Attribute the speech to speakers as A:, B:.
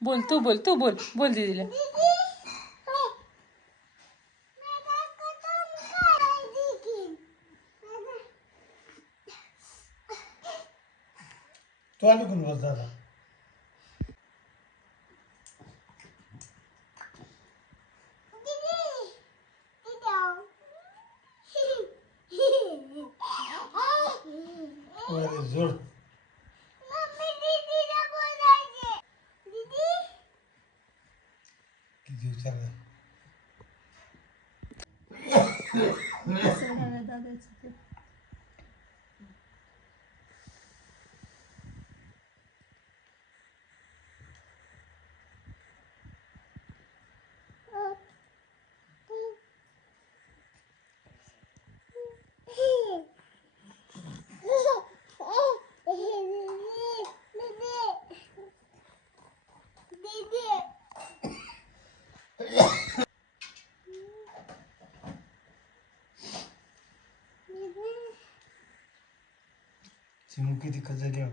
A: Боль, ту боль, ту боль, боль, Дидиля.
B: Tuvalli grubunda da. Very good. Gidiyor içeride.
C: Sen eve daha da çıkıyor.
B: ሲሙኪቲ ከዘዲያ